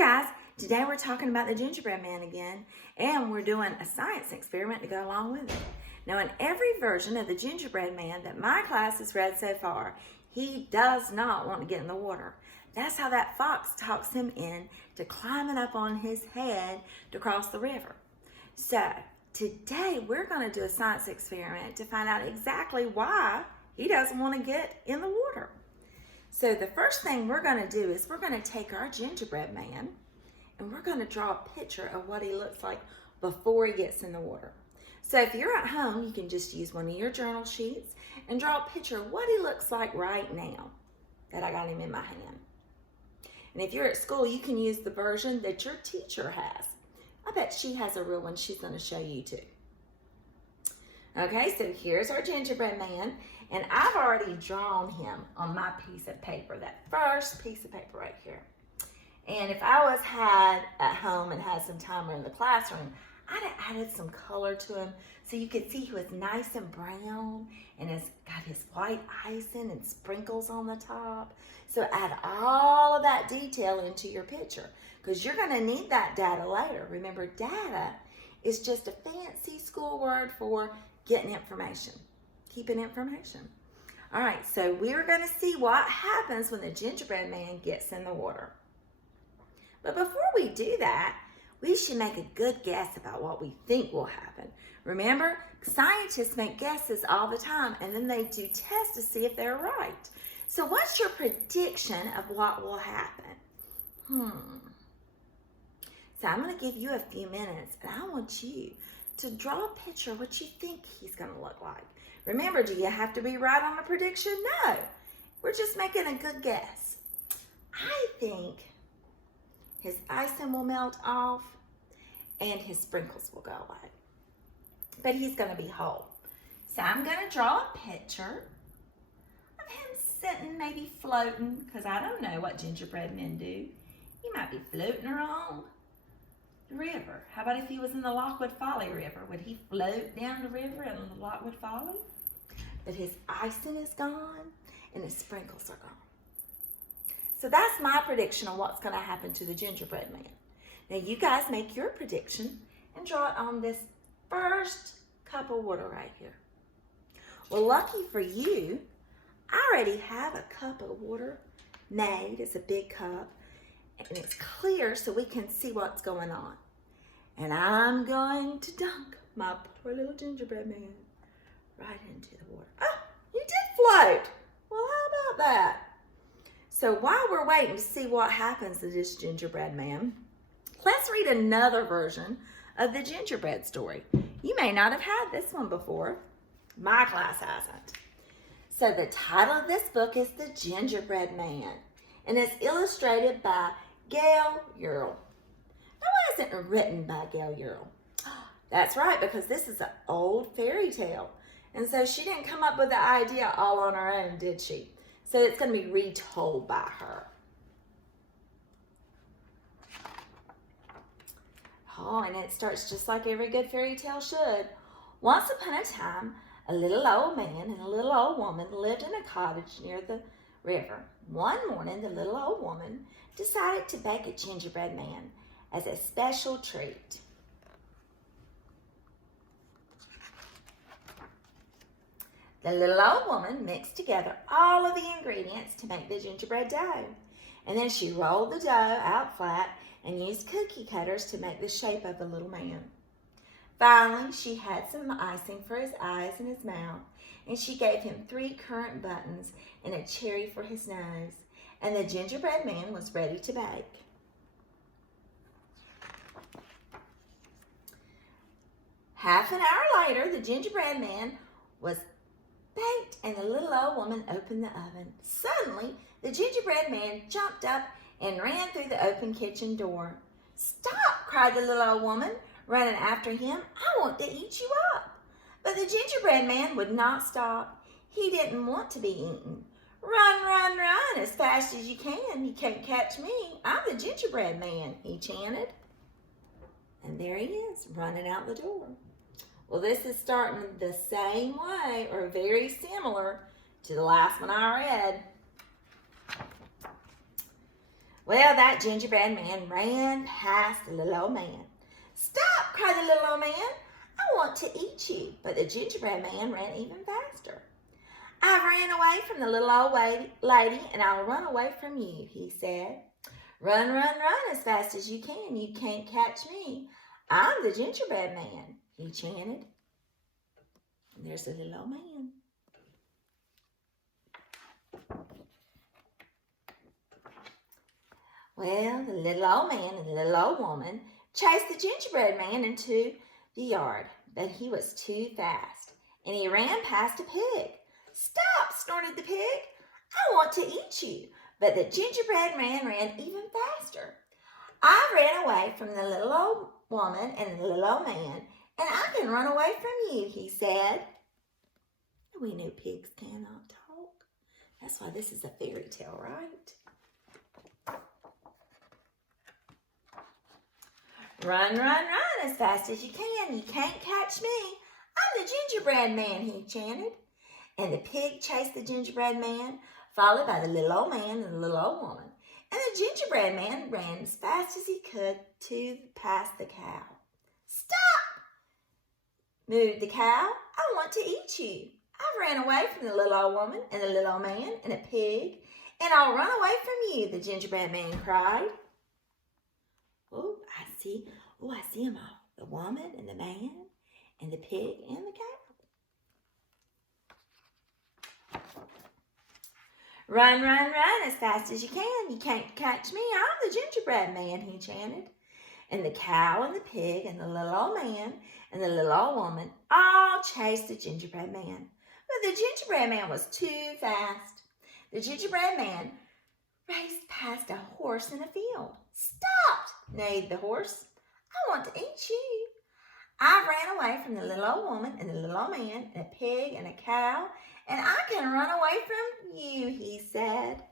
Guys, today we're talking about the gingerbread man again, and we're doing a science experiment to go along with it. Now, in every version of the gingerbread man that my class has read so far, he does not want to get in the water. That's how that fox talks him in to climbing up on his head to cross the river. So, today we're going to do a science experiment to find out exactly why he doesn't want to get in the water. So the first thing we're going to do is we're going to take our gingerbread man and we're going to draw a picture of what he looks like before he gets in the water. So if you're at home, you can just use one of your journal sheets and draw a picture of what he looks like right now that I got him in my hand. And if you're at school, you can use the version that your teacher has. I bet she has a real one she's going to show you too. Okay, so here's our gingerbread man, and I've already drawn him on my piece of paper, that first piece of paper right here. And if I had at home and had some time or in the classroom, I'd have added some color to him so you could see he was nice and brown and has got his white icing and sprinkles on the top. So add all of that detail into your picture because you're going to need that data later. Remember, data is just a fancy school word for getting information, keeping information. All right, so we're going to see what happens when the gingerbread man gets in the water. But before we do that, we should make a good guess about what we think will happen. Remember, scientists make guesses all the time, and then they do tests to see if they're right. So what's your prediction of what will happen? So I'm going to give you a few minutes, and I want you to draw a picture of what you think he's going to look like. Remember, do you have to be right on a prediction? No. We're just making a good guess. I think his icing will melt off and his sprinkles will go away. But he's going to be whole. So I'm going to draw a picture of him sitting, maybe floating, because I don't know what gingerbread men do. He might be floating around the river. How about if he was in the Lockwood Folly River? Would he float down the river in the Lockwood Folly? But his icing is gone and his sprinkles are gone. So that's my prediction on what's going to happen to the gingerbread man. Now you guys make your prediction and draw it on this first cup of water right here. Well, lucky for you, I already have a cup of water made. It's a big cup. And it's clear so we can see what's going on. And I'm going to dunk my poor little gingerbread man right into the water. Oh, you did float. Well, how about that? So while we're waiting to see what happens to this gingerbread man, let's read another version of the gingerbread story. You may not have had this one before. My class hasn't. So the title of this book is The Gingerbread Man, and it's illustrated by Gail Ural. Now, why isn't it written by Gail Ural? That's right, because this is an old fairy tale. And so she didn't come up with the idea all on her own, did she? So it's going to be retold by her. Oh, and it starts just like every good fairy tale should. Once upon a time, a little old man and a little old woman lived in a cottage near the river. One morning, the little old woman decided to bake a gingerbread man as a special treat. The little old woman mixed together all of the ingredients to make the gingerbread dough. And then she rolled the dough out flat and used cookie cutters to make the shape of the little man. Finally, she had some icing for his eyes and his mouth, and she gave him 3 currant buttons and a cherry for his nose. And the gingerbread man was ready to bake. Half an hour later, the gingerbread man was baked and the little old woman opened the oven. Suddenly, the gingerbread man jumped up and ran through the open kitchen door. "Stop!" cried the little old woman, running after him. "I want to eat you up." But the gingerbread man would not stop. He didn't want to be eaten. "Run, run, run as fast as you can. You can't catch me. I'm the gingerbread man," he chanted. And there he is, running out the door. Well, this is starting the same way or very similar to the last one I read. Well, that gingerbread man ran past the little old man. Stop, cried the little old man. I want to eat you. But the gingerbread man ran even faster. I've ran away from the little old lady, and I'll run away from you, he said. Run, run, run as fast as you can. You can't catch me. I'm the gingerbread man, he chanted. And there's the little old man. Well, the little old man and the little old woman chased the gingerbread man into the yard, but he was too fast, and he ran past a pig. Stop, snorted the pig. I want to eat you. But the gingerbread man ran even faster. I ran away from the little old woman and the little old man, and I can run away from you, he said. We knew pigs cannot talk. That's why this is a fairy tale, right? Run, run, run as fast as you can. You can't catch me. I'm the gingerbread man, he chanted. And the pig chased the gingerbread man, followed by the little old man and the little old woman. And the gingerbread man ran as fast as he could to past the cow. Stop! Moved the cow. I want to eat you. I ran away from the little old woman and the little old man and a pig, and I'll run away from you, the gingerbread man cried. Oh, I see them all. The woman and the man and the pig and the cow. Run, run, run as fast as you can. You can't catch me. I'm the gingerbread man, he chanted. And the cow and the pig and the little old man and the little old woman all chased the gingerbread man. But the gingerbread man was too fast. The gingerbread man raced past a horse in a field. Stop, neighed the horse. I want to eat you. I ran away from the little old woman and the little old man and a pig and a cow, and I can run away from you, he said.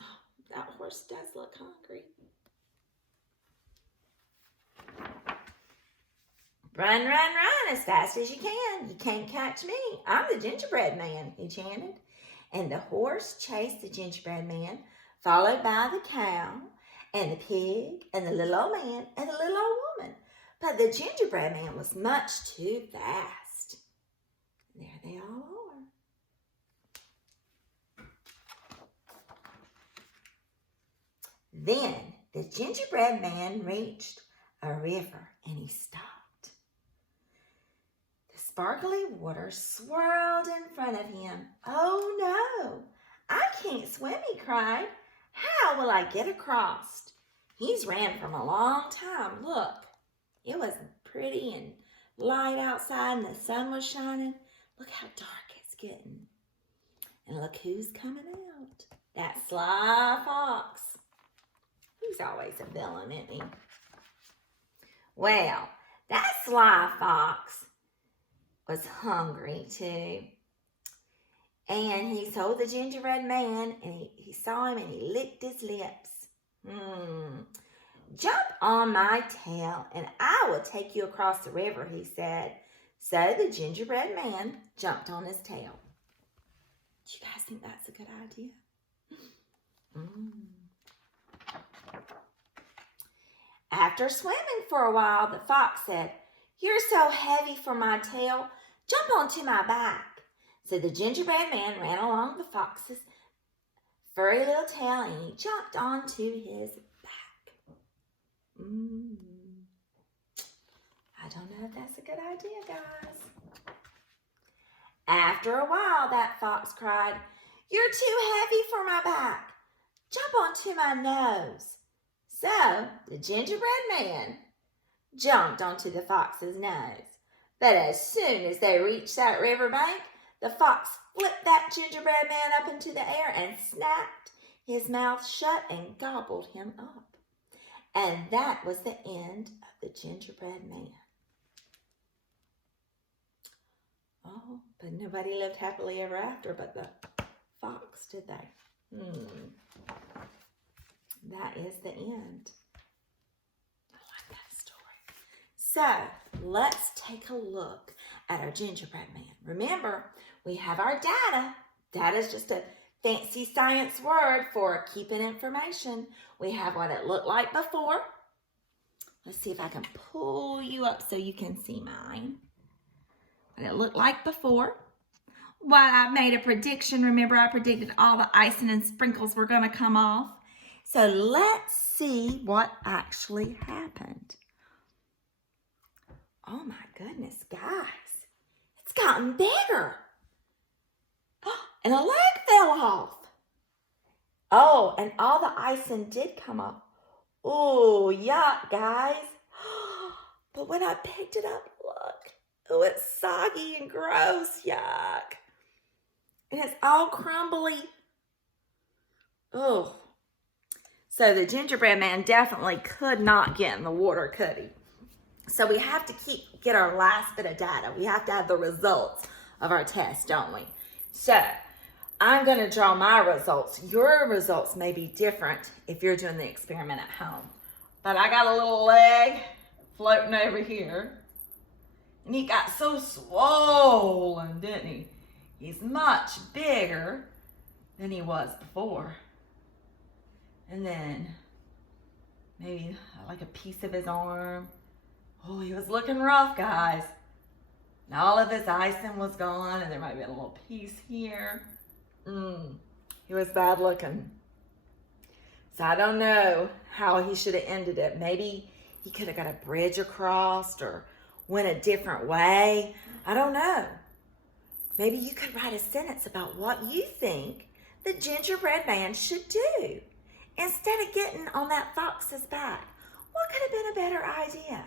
Oh, that horse does look hungry. Run, run, run as fast as you can. You can't catch me. I'm the gingerbread man, he chanted. And the horse chased the gingerbread man, followed by the cow and the pig and the little old man and the little old woman. But the gingerbread man was much too fast. There they all are. Then the gingerbread man reached a river and he stopped. The sparkly water swirled in front of him. Oh no, I can't swim, he cried. How will I get across? He's ran from a long time. Look, it was pretty and light outside and the sun was shining. Look how dark it's getting. And look who's coming out. That sly fox. He's always a villain, isn't he? Well, that sly fox was hungry too. And he saw the gingerbread man and he saw him and he licked his lips. Jump on my tail and I will take you across the river, he said. So the gingerbread man jumped on his tail. Do you guys think that's a good idea? After swimming for a while, the fox said, You're so heavy for my tail. Jump onto my back. So the gingerbread man ran along the fox's furry little tail and he jumped onto his back. I don't know if that's a good idea, guys. After a while, that fox cried, You're too heavy for my back. Jump onto my nose. So the gingerbread man jumped onto the fox's nose. But as soon as they reached that riverbank, the fox flipped that gingerbread man up into the air and snapped his mouth shut and gobbled him up. And that was the end of the gingerbread man. Oh, but nobody lived happily ever after but the fox, did they? That is the end. I like that story. So, let's take a look at our gingerbread man. Remember, we have our data. Data is just a fancy science word for keeping information. We have what it looked like before. Let's see if I can pull you up so you can see mine. What it looked like before. What I made a prediction. Remember, I predicted all the icing and sprinkles were going to come off. So let's see what actually happened. Oh my goodness, guys. It's gotten bigger. And a leg fell off. Oh, and all the icing did come off. Oh, yuck, guys. But when I picked it up, look. Oh, it's soggy and gross. Yuck. And it's all crumbly. Oh. So the gingerbread man definitely could not get in the water, could he? So we have to get our last bit of data. We have to have the results of our test, don't we? So I'm going to draw my results. Your results may be different if you're doing the experiment at home. But I got a little leg floating over here. And he got so swollen, didn't he? He's much bigger than he was before. And then maybe like a piece of his arm. Oh, he was looking rough, guys. And all of his icing was gone, and there might be a little piece here. He was bad looking. So I don't know how he should have ended it. Maybe he could have got a bridge across or went a different way. I don't know. Maybe you could write a sentence about what you think the gingerbread man should do. Instead of getting on that fox's back, what could have been a better idea?